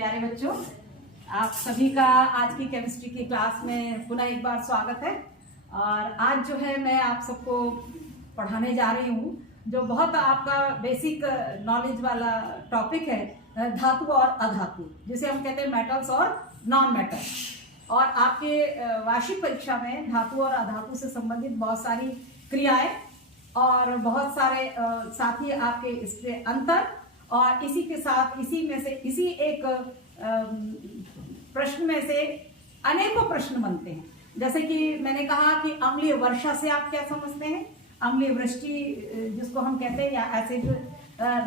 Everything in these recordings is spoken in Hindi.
प्यारे बच्चों, आप सभी का आज की केमिस्ट्री की क्लास में पुनः एक बार स्वागत है। और आज जो है मैं आप सबको पढ़ाने जा रही हूँ जो बहुत आपका बेसिक नॉलेज वाला टॉपिक है, धातु और अधातु, जिसे हम कहते हैं मेटल्स और नॉन मेटल। और आपके वार्षिक परीक्षा में धातु और अधातु से संबंधित बहुत सारी क्रियाएं और बहुत सारे साथ ही आपके इसके अंतर और इसी के साथ इसी एक प्रश्न में से अनेकों प्रश्न बनते हैं। जैसे कि मैंने कहा कि अम्लीय वर्षा से आप क्या समझते हैं, अम्लीय वृष्टि जिसको हम कहते हैं, या एसिड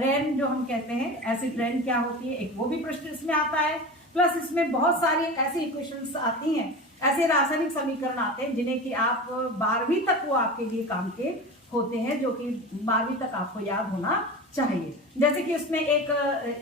रेन जो हम कहते हैं, एसिड रेन क्या होती है, एक वो भी प्रश्न इसमें आता है। प्लस इसमें बहुत सारी ऐसी इक्वेशंस आती हैं, ऐसे रासायनिक समीकरण आते हैं जिन्हें कि आप 12वीं तक वो आपके लिए काम के होते हैं, जो कि 12वीं तक आपको याद होना चाहिए। जैसे कि उसमें एक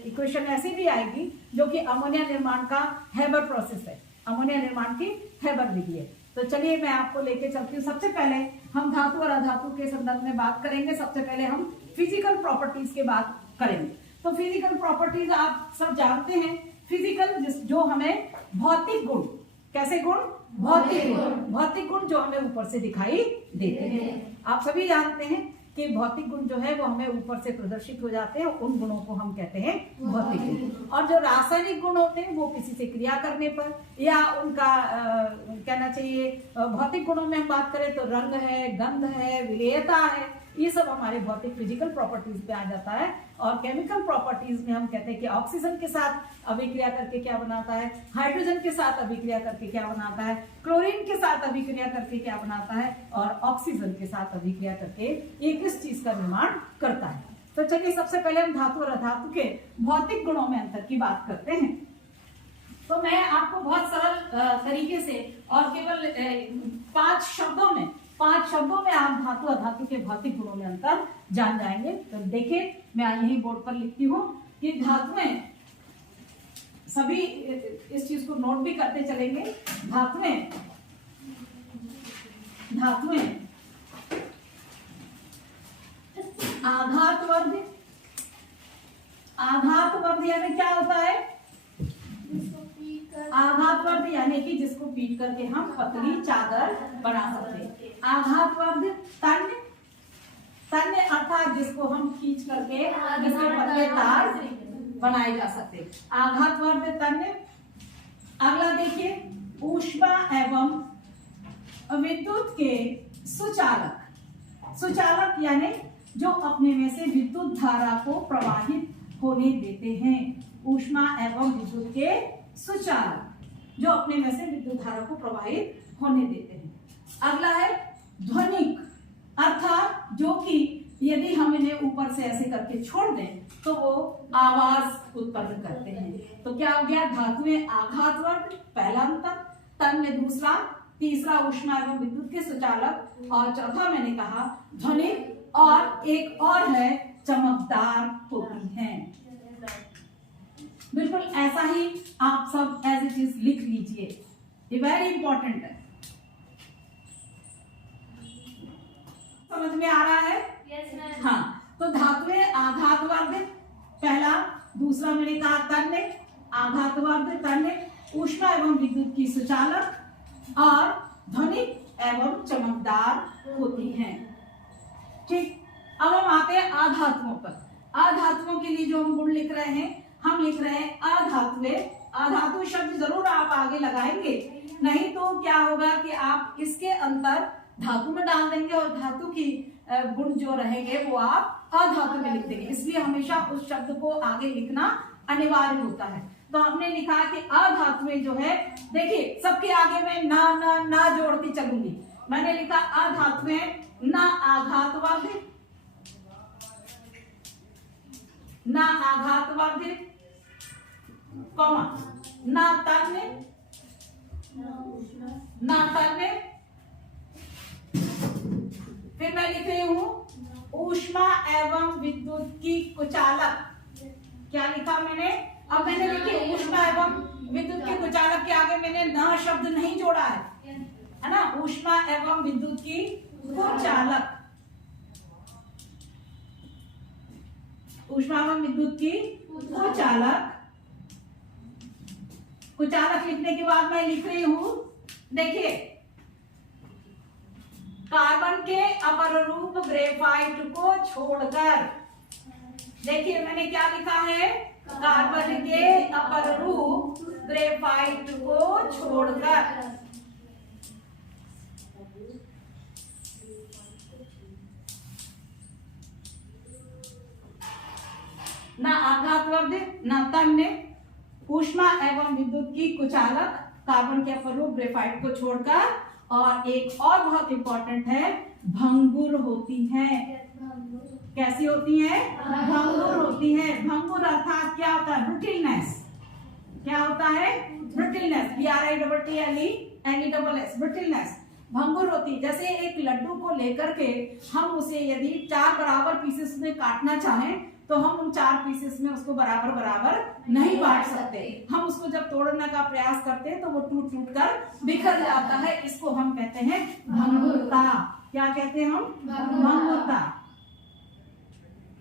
इक्वेशन ऐसी भी आएगी जो कि अमोनिया निर्माण का हेबर प्रोसेस है, अमोनिया निर्माण की हेबर विधि है। तो चलिए मैं आपको लेके चलती हूँ। सबसे पहले हम धातु और अधातु के संदर्भ में बात करेंगे। सबसे पहले हम फिजिकल प्रॉपर्टीज की बात करेंगे। तो फिजिकल प्रॉपर्टीज आप सब जानते हैं, फिजिकल जो हमें भौतिक गुण, कैसे गुण, भौतिक गुण जो हमें ऊपर से दिखाई देते हैं। आप सभी जानते हैं कि भौतिक गुण जो है वो हमें ऊपर से प्रदर्शित हो जाते हैं, उन गुणों को हम कहते हैं भौतिक गुण। और जो रासायनिक गुण होते हैं वो किसी से क्रिया करने पर या उनका कहना चाहिए, भौतिक गुणों में हम बात करें तो रंग है, गंध है, विलेयता है, ये सब हमारे भौतिक फिजिकल प्रॉपर्टीज पे आ जाता है। और केमिकल प्रॉपर्टीज में हम कहते हैं कि ऑक्सीजन के साथ अभिक्रिया करके क्या बनाता है, हाइड्रोजन के साथ अभिक्रिया करके क्या बनाता है, क्लोरीन के साथ अभिक्रिया करके क्या बनाता है, और ऑक्सीजन के साथ अभिक्रिया करके ये किस चीज का निर्माण करता है। तो चलिए सबसे पहले हम धातु और अधातु के भौतिक गुणों में अंतर की बात करते हैं। तो मैं आपको बहुत सरल तरीके से और केवल 5 शब्दों में आप धातु अधातु के भौतिक गुणों में अंतर जान जाएंगे। तो देखिए मैं यही बोर्ड पर लिखती हूँ कि धातुएं, सभी इस चीज को नोट भी करते चलेंगे। धातुएं आघातवर्ध यानी क्या होता है, आघातवर्ध यानी कि जिसको पीट करके हम पतली चादर बना सकते हैं। आघातवर्ध तन्य अर्थात जिसको हम खींच करके जिसके पतले तार बनाए जा सकते हैं, आघातवर्ध तन्य। अगला देखिए, ऊष्मा एवं विद्युत के सुचालक यानी जो अपने में से विद्युत धारा को प्रवाहित होने देते हैं। ऊष्मा एवं विद्युत के सुचालक जो अपने में से विद्युत धारा को प्रवाहित होने देते हैं। अगला है ध्वनिक, अर्थात जो कि यदि हम इन्हें ऊपर से ऐसे करके छोड़ दें तो वो आवाज उत्पन्न करते हैं। तो क्या हो गया, धातुएं आघातवर्ध पहला अंतर, तन्य दूसरा, तीसरा ऊष्मा एवं विद्युत के सुचालक, और चौथा मैंने कहा ध्वनिक, और एक और है चमकदार होती हैं। बिल्कुल ऐसा ही आप सब एज इट इज लिख लीजिए, ये वेरी इंपॉर्टेंट है। समझ में आ रहा है? yes, हाँ। तो धातुएं आघातवर्ध पहला, दूसरा मैंने कहा तन्य, आघातवर्ध तन्य, ऊष्मा एवं विद्युत की सुचालक, और ध्वनिक एवं चमकदार होती हैं। ठीक, अब हम आते हैं अधातुओं पर। अधातुओं के लिए जो हम गुण लिख रहे हैं, हम लिख रहे हैं अधातुएं। अधातु शब्द जरूर आप आगे लगाएंगे, नहीं तो क्या होगा कि आप इसके अंतर धातु में डाल देंगे और धातु की गुण जो रहेंगे वो आप अधातु में लिख देंगे। इसलिए हमेशा उस शब्द को आगे लिखना अनिवार्य होता है। तो हमने लिखा कि अधातुएं जो है, देखिए सबके आगे मैं ना जोड़ती चलूंगी। मैंने लिखा अधातुएं ना आघातवर्ध, ना आघातवर्ध, ना तन्य, फिर मैं लिख रही हूं ऊष्मा एवं विद्युत की कुचालक। क्या लिखा मैंने, अब मैंने लिखी ऊष्मा एवं विद्युत के कुचालक के आगे मैंने न शब्द नहीं जोड़ा है ना, ऊष्मा एवं विद्युत की कुचालक, ऊष्मा एवं विद्युत की कुचालक। कुचालक लिखने के बाद मैं लिख रही हूं, देखिए कार्बन के अपर रूप ग्रेफाइट को छोड़कर, देखिए मैंने क्या लिखा है, कार्बन के अपर रूप ग्रेफाइट को छोड़कर। न आघातवर्ध न तन्य ऊष्मा एवं विद्युत की कुचालक कार्बन के अपर रूप ग्रेफाइट को छोड़कर, और एक और बहुत इंपॉर्टेंट है, भंगुर होती हैं। कैसी होती है? भंगुर होती है। भंगुर अर्थात क्या होता है? ब्रिटलनेस। क्या होता है? ब्रिटलनेस। BRITTLENESS, brittleness. भंगुर होती, जैसे एक लड्डू को लेकर के हम उसे यदि 4 बराबर पीसेस में काटना चाहें तो हम उन 4 पीसेस में उसको बराबर बराबर नहीं बांट सकते। हम उसको जब तोड़ने का प्रयास करते हैं तो वो टूट टूट कर बिखर जाता है। इसको हम कहते हैं भंगुरता। क्या कहते हैं हम? भंगुरता।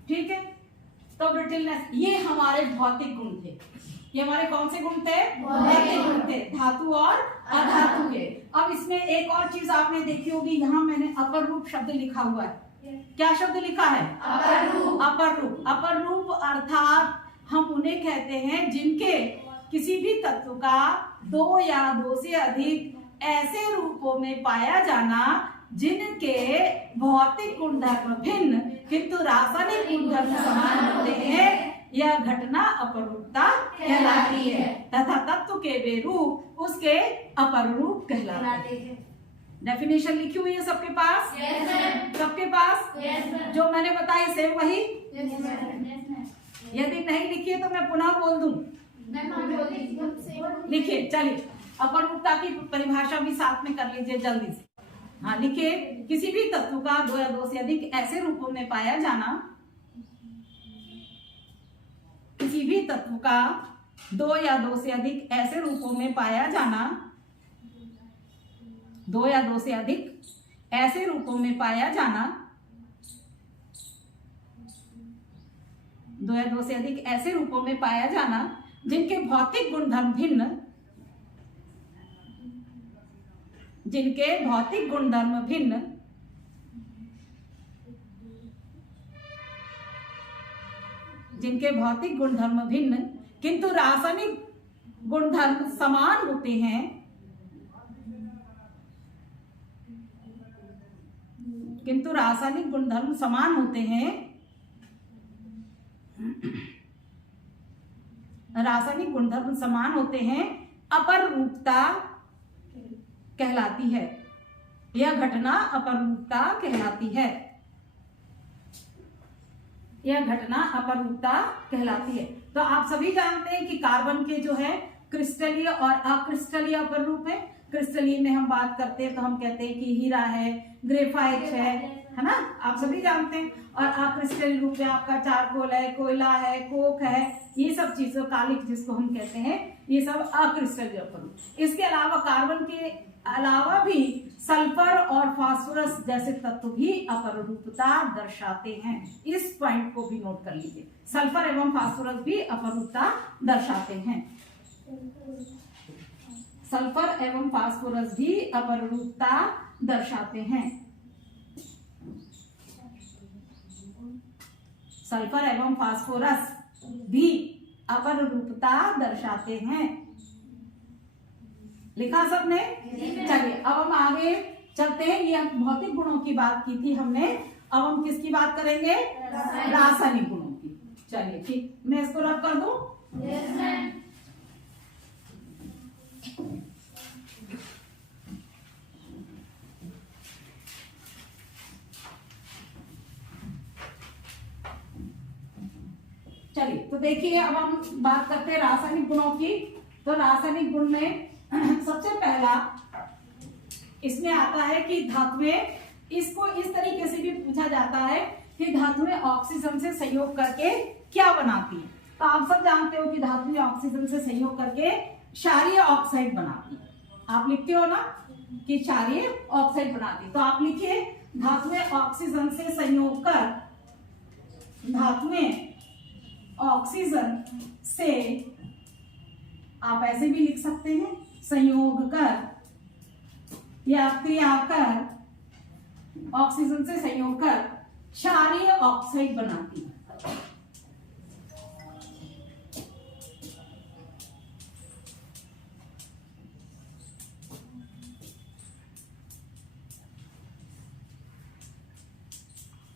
ठीक है, तो ब्रिटलनेस, ये हमारे भौतिक गुण थे। ये हमारे कौन से गुण थे? भौतिक गुण थे, धातु और अधातु के। अब इसमें एक और चीज आपने देखी होगी, यहाँ मैंने अपर रूप शब्द लिखा हुआ है। क्या शब्द लिखा है? अपर रूप। अपर रूप, अपर रूप अर्थात हम उन्हें कहते हैं जिनके किसी भी तत्व का 2 या 2 से अधिक ऐसे रूपों में पाया जाना जिनके भौतिक गुणधर्म भिन्न किंतु रासायनिक गुणधर्म समान होते हैं, यह घटना अपरूपता कहलाती है तथा तत्व के वे रूप उसके अपर रूप कहलाते हैं। डेफिनेशन लिखी हुई है सबके पास? सबके पास? जो मैंने बताई सेम वही? यदि नहीं लिखी है तो मैं पुनः बोल दूं। लिखिए, चलिए अपरूपता की परिभाषा भी साथ में कर लीजिए जल्दी से। हाँ लिखिए, किसी भी तत्व का 2 या 2 से अधिक ऐसे रूपों में पाया जाना, किसी भी तत्व का 2 या 2 से अधिक ऐसे रूपों में पाया जाना, 2 या 2 से अधिक ऐसे रूपों में पाया जाना, 2 या 2 से अधिक ऐसे रूपों में पाया जाना जिनके भौतिक गुणधर्म भिन्न, जिनके भौतिक गुणधर्म भिन्न जिनके भौतिक गुणधर्म भिन्न किंतु रासायनिक गुणधर्म समान होते हैं, किंतु रासायनिक गुणधर्म समान होते हैं, रासायनिक गुणधर्म समान होते हैं, अपर रूपता कहलाती है। यह घटना अपर रूपता कहलाती है। यह घटना अपर रूपता कहलाती है। तो आप सभी जानते हैं कि कार्बन के जो है क्रिस्टलीय और अक्रिस्टलीय अपर रूप है। क्रिस्टलीय में हम बात करते हैं तो हम कहते हैं कि हीरा है, ग्रेफाइट है ना, आप सभी जानते हैं। और अक्रिस्टलीय रूप में आपका चारकोल है, कोयला है, कोक है, ये सब चीजें, कालिक जिसको हम कहते हैं, ये सब अक्रिस्टलीय अपर रूप। इसके अलावा कार्बन के अलावा भी सल्फर और फास्फोरस जैसे तत्व भी अपरूपता दर्शाते हैं। इस पॉइंट को भी नोट कर लीजिए, सल्फर एवं फास्फोरस भी अपरूपता दर्शाते हैं। सल्फर एवं फास्फोरस भी अपरूपता दर्शाते हैं। सल्फर एवं फास्फोरस भी अपरूपता दर्शाते हैं। लिखा सबने? चलिए अब हम आगे चलते हैं। ये भौतिक गुणों की बात की थी हमने, अब हम किसकी बात करेंगे? रासायनिक गुणों की। चलिए ठीक, मैं इसको रब कर दूं। चलिए तो देखिए, अब हम बात करते हैं रासायनिक गुणों की। तो रासायनिक गुण में सबसे पहला इसमें आता है कि धातुएं, इसको इस तरीके से भी पूछा जाता है कि धातुएं ऑक्सीजन से सहयोग करके क्या बनाती है। तो आप सब जानते हो कि धातुएं ऑक्सीजन से सहयोग करके क्षारीय ऑक्साइड बनाती है। आप लिखते हो ना कि क्षारीय ऑक्साइड बनाती है। तो आप लिखिए, धातुएं ऑक्सीजन से संयोग कर, धातुएं ऑक्सीजन से आप ऐसे भी लिख सकते हैं, संयोग कर या क्रिया कर ऑक्सीजन से संयोग कर क्षारीय ऑक्साइड बनाती है।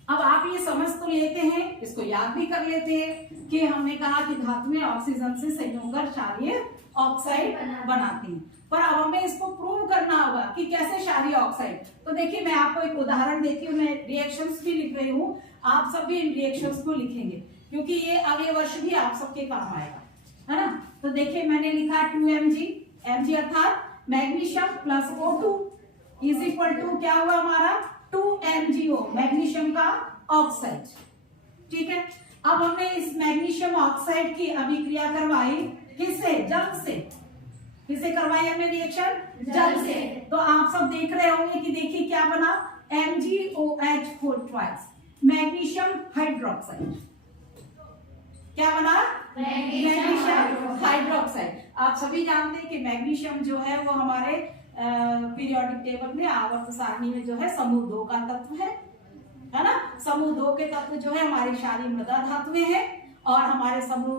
अब आप ये समझ तो लेते हैं, इसको याद भी कर लेते हैं कि हमने कहा कि धातुएं ऑक्सीजन से संयोग कर क्षारीय ऑक्साइड बनाती हैं, पर अब हमें इसको प्रूव करना होगा कि कैसे क्षारीय ऑक्साइड। तो देखिए मैं आपको एक उदाहरण देती हूँ, मैं रिएक्शंस भी लिख रही हूँ, आप सब भी इन रिएक्शंस को लिखेंगे क्योंकि ये अगले वर्ष भी आप सबके काम आएगा, है ना। तो देखिए मैंने लिखा 2Mg, Mg अर्थात magnesium plus O2 is equal to क्या हुआ हमारा 2MgO, मैग्नीशियम का ऑक्साइड। ठीक है, अब हमने इस मैग्नीशियम ऑक्साइड की अभिक्रिया करवाई किससे, जल से। किससे करवाई हमने रिएक्शन, जल से। तो आप सब देख रहे होंगे कि देखिए क्या बना, MgOH4 ट्वाइस मैग्नीशियम हाइड्रोक्साइड। क्या बना, मैग्नीशियम हाइड्रोक्साइड। आप सभी जानते हैं कि मैग्नीशियम जो है वो हमारे पीरियोडिक टेबल में आवर्त सारणी में जो है समूह 2 का तत्व है ना। समूह 2 के तत्व जो है हमारी क्षारीय मृदा धातुएं हैं और हमारे समूह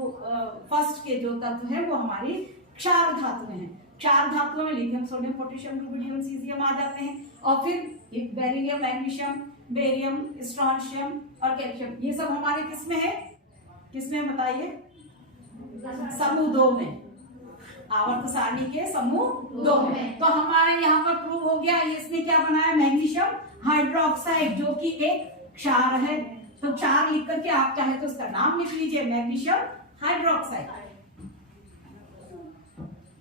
फर्स्ट के जो तत्व है वो हमारी क्षार धातुएं हैं। क्षार धातुओं में lithium, sodium, potassium, rubidium, caesium आ जाते हैं और फिर बेरिलियम, मैग्नीशियम, बेरियम, स्ट्रोंशियम और कैल्शियम, ये सब हमारे किसमें है, किसमें बताइए, समूह 2 में, आवर्त सारणी के समूह 2 में। तो हमारे यहाँ पर प्रूव हो गया, इसने क्या बनाया, मैग्नीशियम हाइड्रोक्साइड जो कि एक क्षार है। तो क्षार लिख करके आप चाहे तो उसका नाम लिख लीजिए, मैग्नीशियम हाइड्रोक्साइड।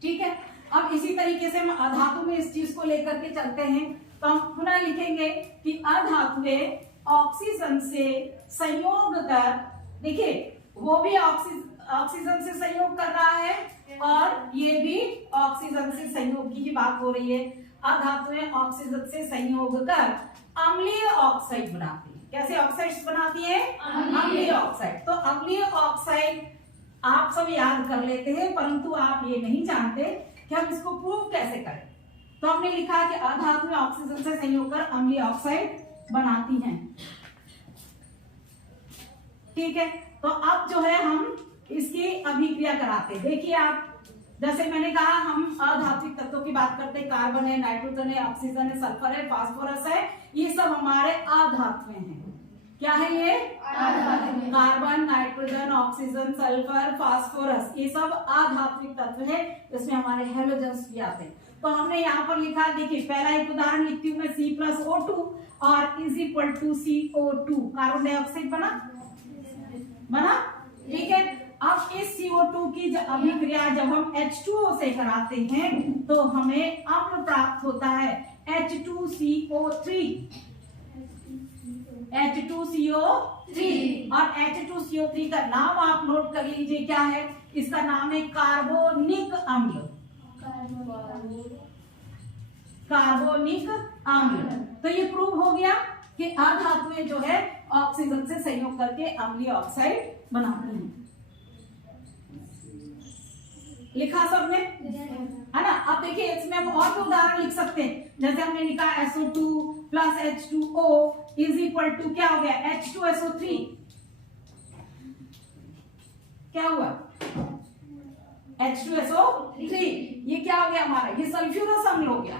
ठीक है, अब इसी तरीके से हम अधातु में इस चीज को लेकर के चलते हैं। तो हम पुनः लिखेंगे कि अधातुएं ऑक्सीजन से संयोग कर, देखिए वो भी ऑक्सीजन से संयोग कर रहा है और ये भी ऑक्सीजन से संयोग की ही बात हो रही है। अधातुएं ऑक्सीजन से संयोग कर अम्लीय ऑक्साइड बनाती है। कैसे ऑक्साइड्स बनाती है, अम्लीय ऑक्साइड। तो अम्लीय ऑक्साइड आप सब याद कर लेते हैं, परंतु आप ये नहीं जानते कि हम इसको प्रूव कैसे करें। तो हमने लिखा कि अधातुएं ऑक्सीजन से संयोग कर अम्लीय ऑक्साइड बनाती हैं। ठीक है, तो अब जो है हम इसकी अभिक्रिया कराते हैं। देखिए आप, जैसे मैंने कहा हम अधात्विक तत्वों की बात करते हैं, कार्बन है, नाइट्रोजन है, ऑक्सीजन है, सल्फर है, फास्फोरस है, ये सब हमारे अधातुएं हैं। क्या है ये, carbon, nitrogen, oxygen, sulphur, phosphorus, ये सब अधात्विक तत्व है। इसमें हमारे हेलोजन्स भी आते हैं। तो हमने यहाँ पर लिखा, देखिए पहला एक उदाहरण लिखती हूँ मैं, C+O2 और is equal to CO2, carbon dioxide बना। ठीक है, अब इस CO2 की अभिक्रिया जब हम H2O से कराते हैं तो हमें अम्ल प्राप्त होता है H2CO3 और H2CO3 का नाम आप नोट कर लीजिए, क्या है इसका नाम है, कार्बोनिक अम्ल। कार्बोनिक अम्ल। तो ये प्रूव हो गया कि अधातुएं जो है ऑक्सीजन से संयोग करके अम्लीय ऑक्साइड बनाती हैं। लिखा सबने, है ना। अब देखिए इसमें हम और भी उदाहरण लिख सकते हैं, जैसे हमने लिखा SO2 plus H2O is equal to क्या हो गया, H2SO3। क्या हुआ, H2SO3, ये क्या हो गया हमारा, ये सल्फ्यूरस अम्ल हो गया।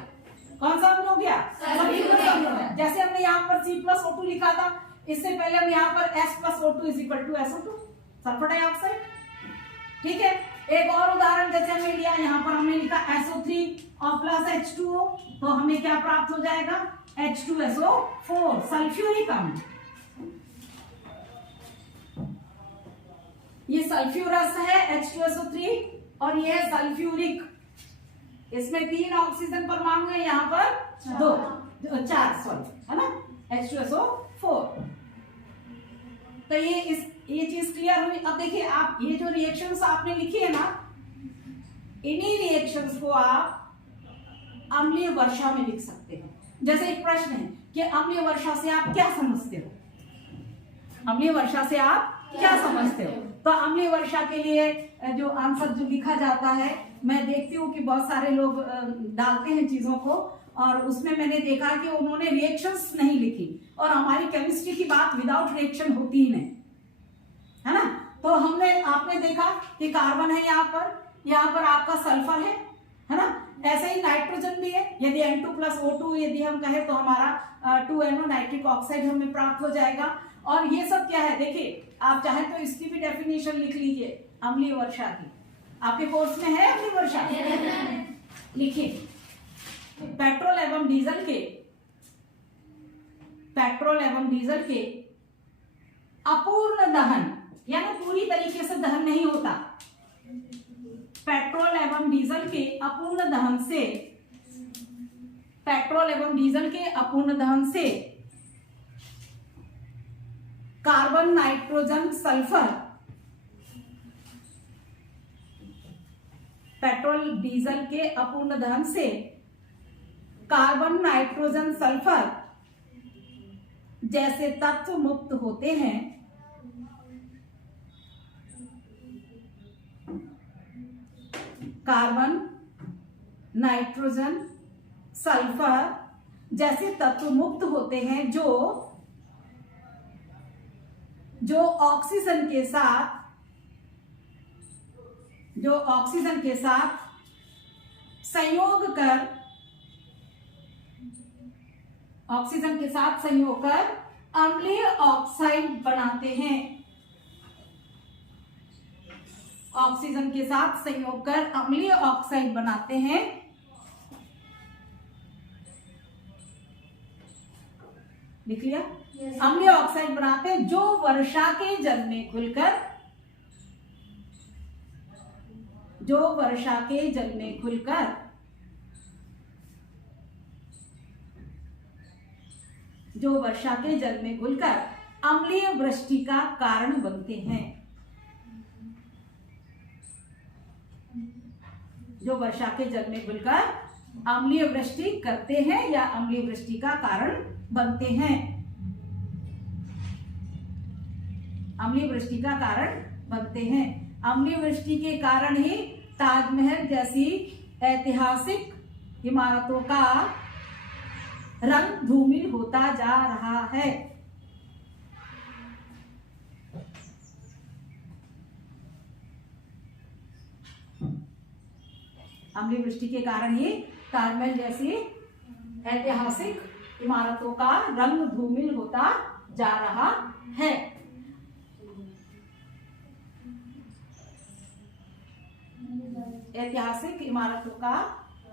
कौन सा अम्ल हो गया, सल्फ्यूरस अम्ल हो गया। जैसे हमने यहाँ पर C+O2 लिखा था, इससे पहले हम यहाँ पर S+O2 is equal to SO2, sulphur dioxide. ठीक है, एक और उदाहरण जैसे हमने लिया, यहाँ पर हमने लिखा SO3 और प्लस H2O, तो हमें क्या प्राप्त हो जाएगा, H2SO4, सल्फ्यूरिक अम्ल। ये सल्फ्यूरस है H2SO3 और ये है सल्फ्यूरिक। इसमें 3 ऑक्सीजन परमाणु है, यहाँ पर 4 सॉरी, है ना, H2SO4। तो ये चीज क्लियर हुई। अब देखिए आप ये जो रिएक्शंस आपने लिखी है ना, इन्हीं रिएक्शंस को आप अम्लीय वर्षा में लिख सकते हैं। जैसे एक प्रश्न है कि अम्लीय वर्षा से आप क्या समझते हो, अम्लीय वर्षा से आप क्या समझते हो। तो अम्लीय वर्षा के लिए जो आंसर जो लिखा जाता है, मैं देखती हूँ कि बहुत सारे लोग डालते हैं चीजों को, और उसमें मैंने देखा कि उन्होंने रिएक्शंस नहीं लिखी, और हमारी केमिस्ट्री की बात विदाउट रिएक्शन होती ही नहीं, है ना। तो आपने देखा कि कार्बन है यहाँ पर आपका सल्फर है ना। ऐसे ही नाइट्रोजन भी है, यदि N2+O2 यदि हम कहें तो हमारा 2NO नाइट्रिक ऑक्साइड हमें प्राप्त हो जाएगा। और ये सब क्या है, देखिए आप चाहे तो इसकी भी डेफिनेशन लिख लीजिए, अम्लीय वर्षा की। आपके कोर्स में है अम्लीय वर्षा? लिखिए, पेट्रोल एवं डीजल के अपूर्ण दहन, यानी पूरी तरीके से दहन नहीं होता, पेट्रोल एवं डीजल के अपूर्ण दहन से carbon, nitrogen, sulphur, petrol diesel के अपूर्ण दहन से कार्बन, नाइट्रोजन, सल्फर जैसे तत्व मुक्त होते हैं। कार्बन, नाइट्रोजन, सल्फर जैसे तत्व मुक्त होते हैं जो ऑक्सीजन के साथ संयोग कर अम्लीय ऑक्साइड बनाते हैं। ऑक्सीजन के साथ संयोग कर अम्लीय ऑक्साइड बनाते हैं। लिख लिया? अम्लीय ऑक्साइड बनाते हैं जो वर्षा के जल में घुलकर अम्लीय वृष्टि का कारण बनते हैं। जो वर्षा के जल में घुलकर अम्लीय वृष्टि करते हैं या अम्लीय वृष्टि का कारण बनते हैं। अम्लीय वृष्टि का कारण बनते हैं। अम्लीय वृष्टि के कारण ही ताजमहल जैसी ऐतिहासिक इमारतों का रंग धूमिल होता जा रहा है। अम्लीय वृष्टि के कारण ही ताजमहल जैसी ऐतिहासिक इमारतों का रंग धूमिल होता जा रहा है। ऐतिहासिक इमारतों का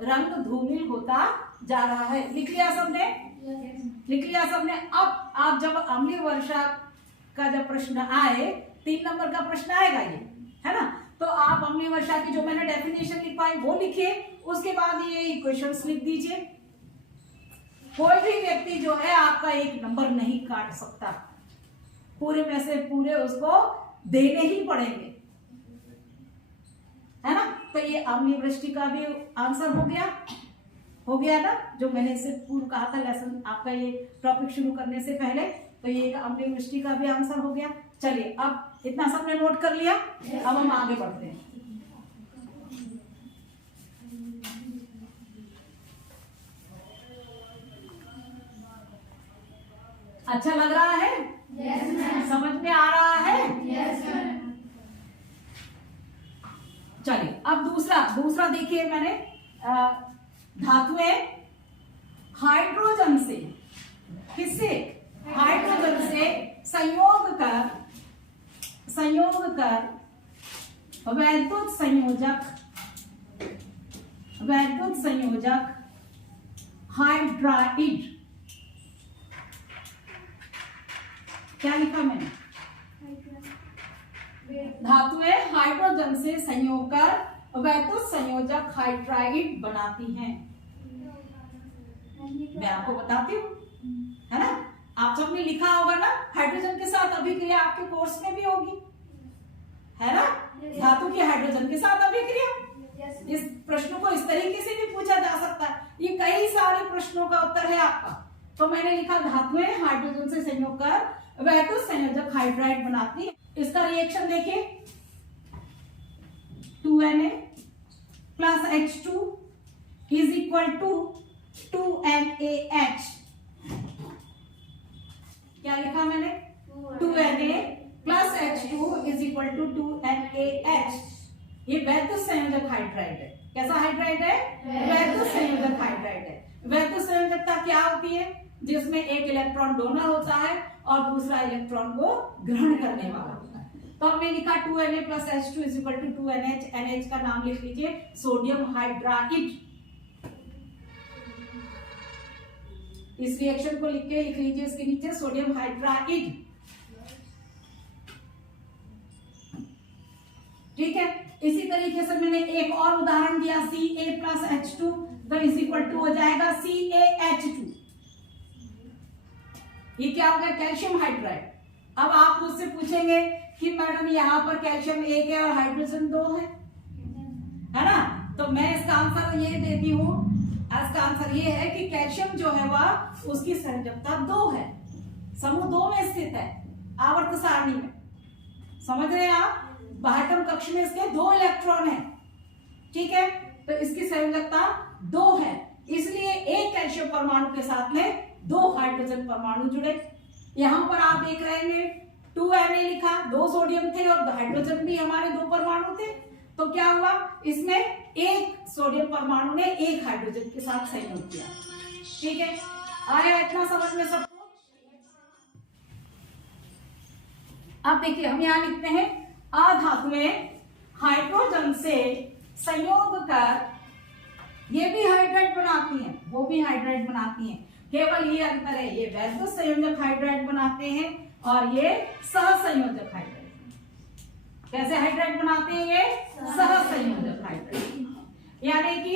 रंग धूमिल होता जा रहा है। लिख लिया सबने? लिख लिया सबने? अब आप जब अम्लीय वर्षा का जब प्रश्न आए, 3 नंबर का प्रश्न आएगा ये, है ना, तो आप अम्लीय वर्षा की जो मैंने डेफिनेशन लिखवाई वो लिखिए, उसके बाद ये इक्वेशंस लिख दीजिए। कोई भी व्यक्ति जो है आपका 1 नंबर नहीं काट सकता, पूरे में से पूरे उसको देने ही पड़ेंगे, है ना। तो ये अम्लीय वृष्टि का भी आंसर हो गया ना, जो मैंने इससे पूर्व कहा था लेसन आपका ये टॉपिक शुरू करने से पहले, तो ये अम्लीय वृष्टि का भी आंसर हो गया। चलिए, अब इतना सबने नोट कर लिया, अब हम आगे बढ़ते हैं। अच्छा लग रहा है? yes, समझ में आ रहा है? yes, चलिए, अब दूसरा देखिए, मैंने धातुएं हाइड्रोजन से, किससे? हाइड्रोजन से संयोग कर वैद्युत संयोजक हाइड्राइड, क्या लिखा मैंने? धातुएं हाइड्रोजन से संयोग कर वैद्युत संयोजक हाइड्राइड बनाती हैं। मैं आपको बताती हूँ, है ना। आप सबने लिखा होगा ना, हाइड्रोजन के साथ अभिक्रिया आपके कोर्स में भी होगी, है ना। धातु की हाइड्रोजन के साथ अभिक्रिया, इस प्रश्न को इस तरीके से भी पूछा जा सकता है। ये कई सारे प्रश्नों का उत्तर है आपका। तो मैंने लिखा धातुएं हाइड्रोजन से संयोग कर वैद्युत संयोजक हाइड्राइड बनाती है। इसका रिएक्शन देखिए, 2Na plus H2 is equal to 2NaH। क्या लिखा मैंने? 2Na plus H2 is equal to 2NaH। ये वैद्युत संयोजक हाइड्राइड है। कैसा हाइड्राइड है? वैद्युत संयोजक हाइड्राइड है। वैद्युत संयोजकता क्या होती है? जिसमें एक इलेक्ट्रॉन डोनर होता है और दूसरा इलेक्ट्रॉन को ग्रहण करने वाला होता है। तो हमने लिखा 2Na plus H2 is equal to 2NH। NH का नाम लिख लीजिए सोडियम हाइड्राइड। इस रिएक्शन को लिख लीजिए इसके नीचे सोडियम हाइड्राइड। ठीक है। इसी तरीके से मैंने एक और उदाहरण दिया Ca प्लस H2 तो इज इक्वल टू हो जाएगा CaH2। ये क्या हो गया? Calcium hydride. अब आप मुझसे पूछेंगे कि मैडम यहाँ पर कैल्शियम 1 है और हाइड्रोजन 2 है ना? तो मैं इसका आंसर ये देती हूँ, इसका आंसर ये है कि कैल्शियम जो है वह उसकी संयोजकता 2 है, समूह 2 में स्थित है आवर्त सारणी में। समझ रहे हैं आप? बाह्यतम कक्ष में इसके 2 इलेक्ट्रॉन है। ठीक है, तो इसकी संयोजकता 2 है, इसलिए एक कैल्शियम परमाणु के साथ में 2 हाइड्रोजन परमाणु जुड़े। यहां पर आप देख रहे हैं 2Na लिखा, 2 सोडियम थे और हाइड्रोजन भी हमारे 2 परमाणु थे। तो क्या हुआ? इसमें एक सोडियम परमाणु ने एक हाइड्रोजन के साथ संयोग किया। ठीक है, आया इतना समझ में सबको? अब देखिए हम यहां लिखते हैं अधातुएं हाइड्रोजन से संयोग कर ये भी हाइड्राइड बनाती हैं, वो भी हाइड्राइड बनाती हैं। केवल ये अंतर है, ये वैद्युत संयोजक हाइड्राइड बनाते हैं और ये सहसंयोजक हाइड्राइड। कैसे हाइड्राइड बनाते हैं? ये सहसंयोजक हाइड्राइड। यानी कि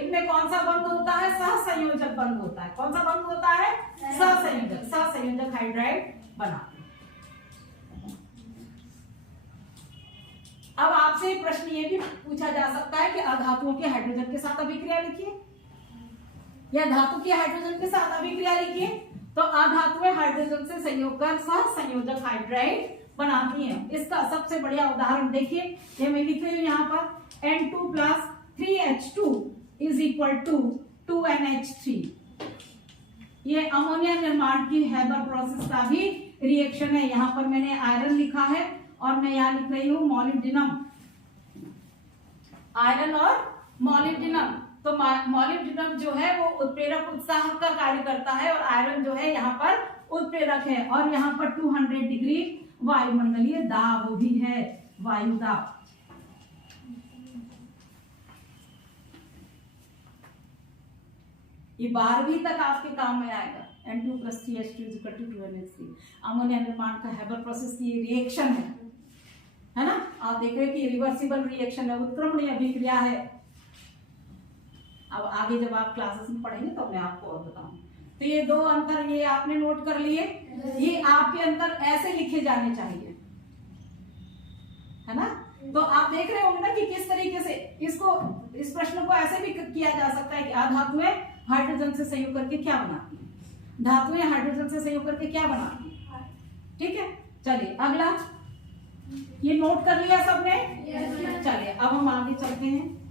इनमें कौन सा बंध होता है? सहसंयोजक बंध होता है। कौन सा बंध होता है? सहसंयोजक। सहसंयोजक हाइड्राइड बनाते हैं। अब आपसे प्रश्न ये भी पूछा जा सकता है कि अधातुओं के हाइड्रोजन के साथ अभिक्रिया लिखिए या धातु की हाइड्रोजन के साथ अभिक्रिया लिखिए। तो अधातुएं हाइड्रोजन से संयोग कर सहसंयोजक हाइड्राइड बनाती हैं। इसका सबसे बढ़िया उदाहरण देखिए, ये मैं लिख रही हूं यहाँ पर N2 plus 3H2 is equal to 2NH3। ये अमोनिया निर्माण की हैबर प्रोसेस का भी रिएक्शन है। यहाँ पर मैंने आयरन लिखा है और मैं यहाँ लिख रही हूँ मॉलिब्डेनम। आयरन और मॉलिब्डेनम, तो मॉलिब्डेनम जो है वो उत्प्रेरक उत्साहक का कार्य करता है और आयरन जो है यहाँ पर उत्प्रेरक है। और यहाँ पर 200 डिग्री वायुमंडलीय दाब भी है, वायु दाब। ये 12वीं तक आपके काम में आएगा। N2 plus 3H2 is equal to 2NH3 ammonia निर्माण का हैबर प्रोसेस की रिएक्शन है ना? आप देख रहे हैं कि रिवर्सिबल रिएक्शन है, उत्क्रमणीय अभिक्रिया है। अब आगे जब आप क्लासेस में पढ़ेंगे तो मैं आपको और बताऊंगी। तो ये 2 अंतर ये आपने नोट कर लिए। ये आपके अंतर ऐसे लिखे जाने चाहिए, है ना? तो आप देख रहे होंगे ना कि किस तरीके से इस प्रश्न को ऐसे भी किया जा सकता है कि अधातुएं हाइड्रोजन से संयोग करके क्या बनाती है, धातुएं हाइड्रोजन से संयोग करके क्या बनाती है। ठीक है, चलिए अगला, ये नोट कर लिया सबने? चलिए अब हम आगे चलते हैं।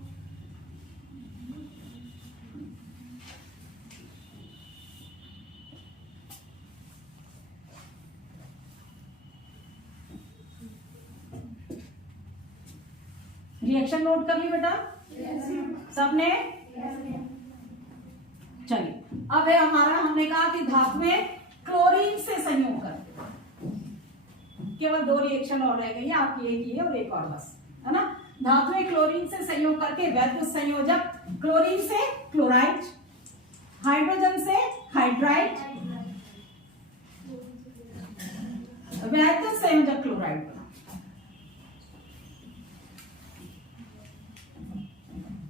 रिएक्शन नोट कर ली बेटा? सबने? चलिए अब है हमारा, हमने कहा कि धातुएं क्लोरीन से संयोग करते हैं। केवल 2 रिएक्शन और रह गई, आपकी एक ये और एक और बस, है ना? धातुएं क्लोरीन से संयोग करके वैद्युत संयोजक, क्लोरीन से क्लोराइड, हाइड्रोजन से हाइड्राइड, वैद्युत संयोजक क्लोराइड बना,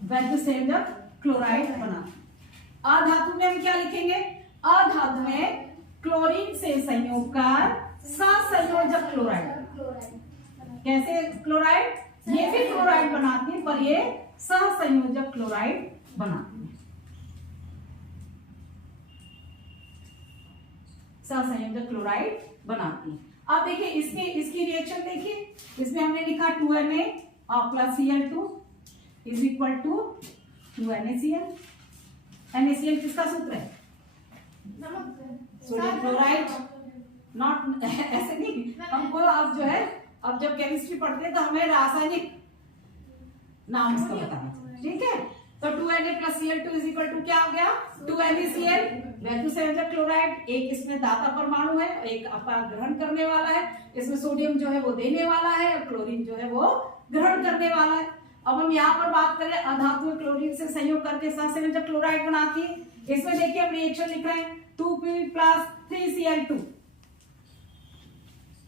वैद्युत संयोजक क्लोराइड बना। अधातु में हम क्या लिखेंगे? अधातु में क्लोरीन से संयोग कर सहसंयोजक क्लोराइड। कैसे क्लोराइड? ये भी क्लोराइड बनाती है पर ये सहसंयोजक क्लोराइड बनाती है। सहसंयोजक क्लोराइड बनाती है। अब देखिए इसकी रिएक्शन देखिए, इसमें हमने लिखा 2Na plus Cl2 is equal to 2 NaCl। NaCl किसका सूत्र है? Sodium chloride. नॉट ऐसे नहीं, हमको अब जो है, अब जब केमिस्ट्री पढ़ते हैं तो हमें रासायनिक नाम उसका बताना चाहिए, ठीक है। तो 2Na plus Cl2 is equal to क्या हो गया? 2 NaCl। धातु संयोजक क्लोराइड, एक इसमें दाता परमाणु है, एक आपका ग्रहण करने वाला है। इसमें सोडियम जो है वो देने वाला है और क्लोरीन जो है वो ग्रहण करने वाला है। अब हम यहाँ पर बात करें अधातु क्लोरीन से संयोग करके सहसंयोजक क्लोराइड बनाती है। इसमें देखिए हम रिएक्शन लिख रहे हैं 2P plus 3Cl2,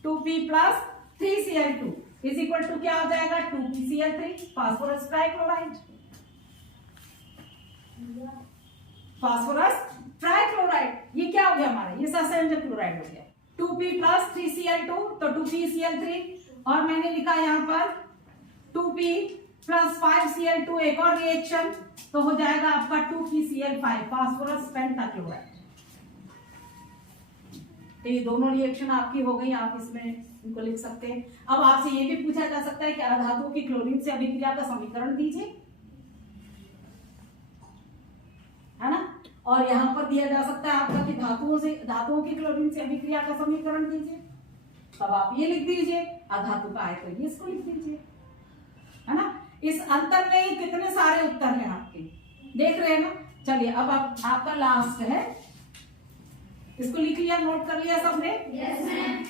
2P plus 3Cl2 is equal to क्या हो जाएगा? 2PCl3, phosphorus trichloride. Phosphorus trichloride, ये क्या हो गया हमारा? ये सहसंयोजक क्लोराइड हो गया। 2P प्लस 3Cl2 तो 2PCl3, और मैंने लिखा यहाँ पर 2P प्लस 5Cl2 एक और रिएक्शन, तो हो जाएगा आपका 2PCl5, फास्फोरस पेंटाक्लोराइड। तो ये दोनों रिएक्शन आपकी हो गई, आप इसमें इनको लिख सकते हैं। अब आपसे ये भी पूछा जा सकता है कि अधातुओं की क्लोरीन से अभिक्रिया का समीकरण दीजिए, है ना। और यहाँ पर दिया जा सकता है आपका कि धातुओं की क्लोरीन से अभिक्रिया का समीकरण दीजिए, तब आप ये लिख दीजिए। अधातु का आए तो ये इसको लिख दीजिए, है ना। इस अंतर में ही कितने सारे उत्तर हैं आपके, देख रहे हैं ना। चलिए अब आपका लास्ट है, इसको लिख लिया, नोट कर लिया सबने? Yes ma'am.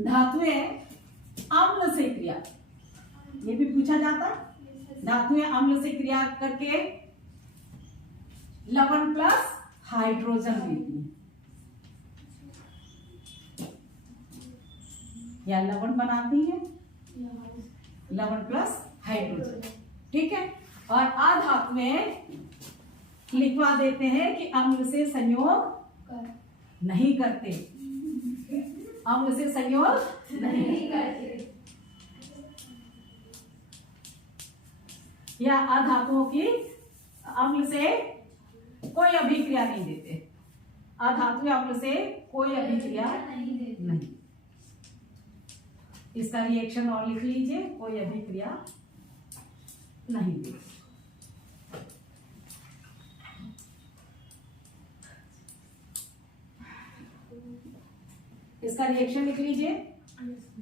धातुएं अम्ल से क्रिया, ये भी पूछा जाता। धातुएं अम्ल से क्रिया करके लवण प्लस हाइड्रोजन देती है, या लवण बनाती है, लवण प्लस हाइड्रोजन, ठीक है। और अधातुएं लिखवा देते हैं कि अम्ल से संयोग नहीं करते, अम्ल से संयोग नहीं करते, या अधातुओं की अम्ल से कोई अभिक्रिया नहीं देते। अधातु अम्ल से कोई अभिक्रिया नहीं। इसका रिएक्शन और लिख लीजिए, कोई अभिक्रिया नहीं देते। इसका रिएक्शन लिख लीजिए,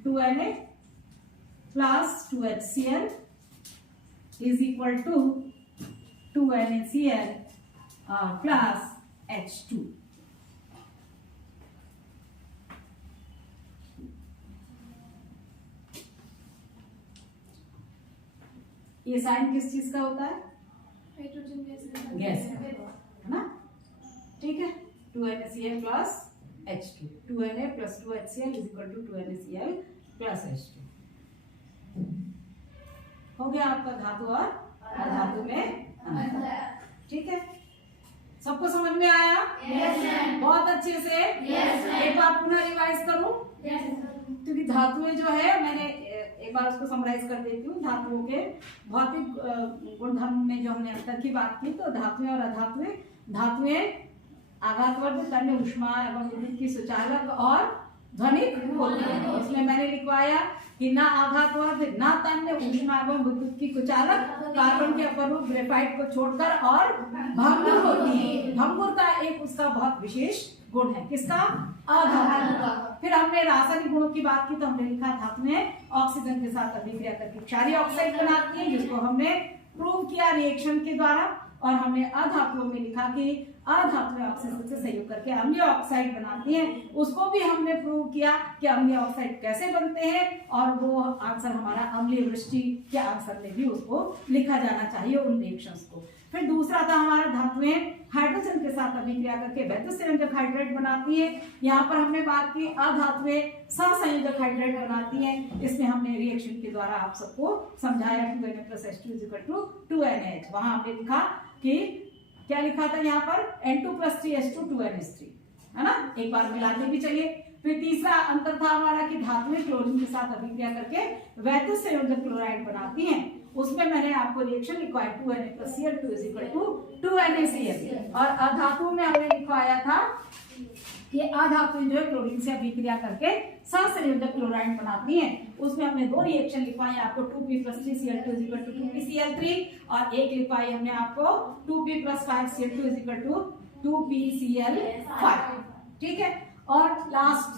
2Na plus 2HCl is equal to 2NaCl plus H2। ये साइन किस चीज का होता है? हाइड्रोजन गैस, है ना, ठीक है। 2NaCl plus H2, 2Na plus 2HCl is equal to 2NaCl plus H2। हो गया आपका धातु और अधातु में अंतर, ठीक है। सबको समझ में आया? yes, बहुत अच्छे से। yes, एक बार पुनः रिवाइज करूं? क्योंकि धातुएं जो है, मैंने एक बार उसको समराइज कर देती हूँ। धातुओं के भौतिक गुणधर्म में जो हमने अंतर की बात की, तो धातुएं और अधातुएं, धातुएं आघातवर्ध, तन्य, ऊष्मा एवं विद्युत की सुचालक और ध्वनिक होती है। उसमें मैंने लिखवाया कि ना आघातवर्ध, ना तन्य, ऊष्मा एवं विद्युत की कुचालक, कार्बन के अपरूप ग्रेफाइट को छोड़कर, और भंगुर होती है। भंगुरता एक उसका बहुत विशेष गुण है, किसका? अधातु का। फिर हमने रासायनिक गुणों की बात की, तो हमने लिखा धातु में ऑक्सीजन के साथ अभिक्रिया करके क्षारीय ऑक्साइड बनाती है, जिसको हमने प्रूव किया रिएक्शन के द्वारा। और हमने अधातुओं में लिखा कि अधातुएं ऑक्सीजन से संयोग करके अम्लीय ऑक्साइड बनाती हैं, उसको भी हमने प्रूव किया कि अम्लीय ऑक्साइड कैसे बनते हैं, और वो आंसर हमारा अम्लीय वृष्टि के आंसर में भी उसको लिखा जाना चाहिए, उन रिएक्शंस को। फिर दूसरा था हमारा धातुएं हाइड्रोजन के साथ अभिक्रिया करके वैद्युत संयोजक हाइड्रेट बनाती है। यहाँ पर हमने बात की अधातुएं सहसंयोजक हाइड्रेट बनाती हैं। इसमें हमने रिएक्शन के द्वारा आप सबको समझाया 2Na plus H2 is equal to 2NaH। वहां हमने लिखा कि क्या लिखा था यहाँ पर, N2 प्लस 3H2 2NH3, है ना। एक बार मिलाते भी चलिए, फिर तीसरा अंतर था हमारा कि धातुएं क्लोरीन के साथ अभिक्रिया करके वैद्युत संयोजक क्लोराइड बनाती हैं। उसमें मैंने आपको रिएक्शन लिखवाया 2Na+Cl2 = 2NaCl। और अधातु में हमने लिखवाया था कि अधातु जो है क्लोरीन से अभिक्रिया करके सहसंयोजक क्लोराइड बनाती हैं। उसमें हमने दो रिएक्शन लिखवाए आपको 2p+3Cl2 = 2pCl3 और एक लिखवाई हमने आपको 2p+5Cl2 = 2pCl5। ठीक है। और लास्ट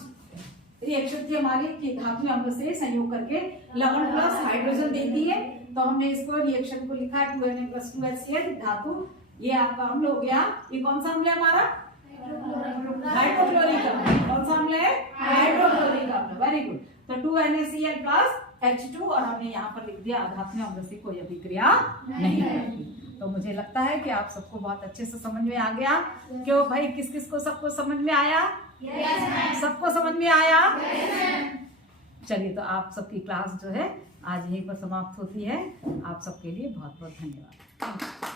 रिएक्शन थी हमारी कि धातु अम्ल से संयोग करके लवण प्लस हाइड्रोजन देती है। तो हमने इसको रिएक्शन को लिखा 2Na+2HCl धातु, ये आपका अम्ल हो गया। ये कौन सा अम्ल है हमारा? हाइड्रोक्लोरिक अम्ल। कौन सा अम्ल है? हाइड्रोक्लोरिक अम्ल। Very good. तो 2NaCl + H2 और हमने यहाँ पर लिख दिया धातु अम्ल से कोई अभिक्रिया नहीं करती। तो मुझे लगता है कि आप सबको बहुत अच्छे से समझ में आ गया। क्यों भाई, किस किस को सबको समझ में आया? सबको समझ में आया? चलिए, तो आप सबकी क्लास जो है आज यहीं पर समाप्त होती है। आप सबके लिए बहुत बहुत धन्यवाद।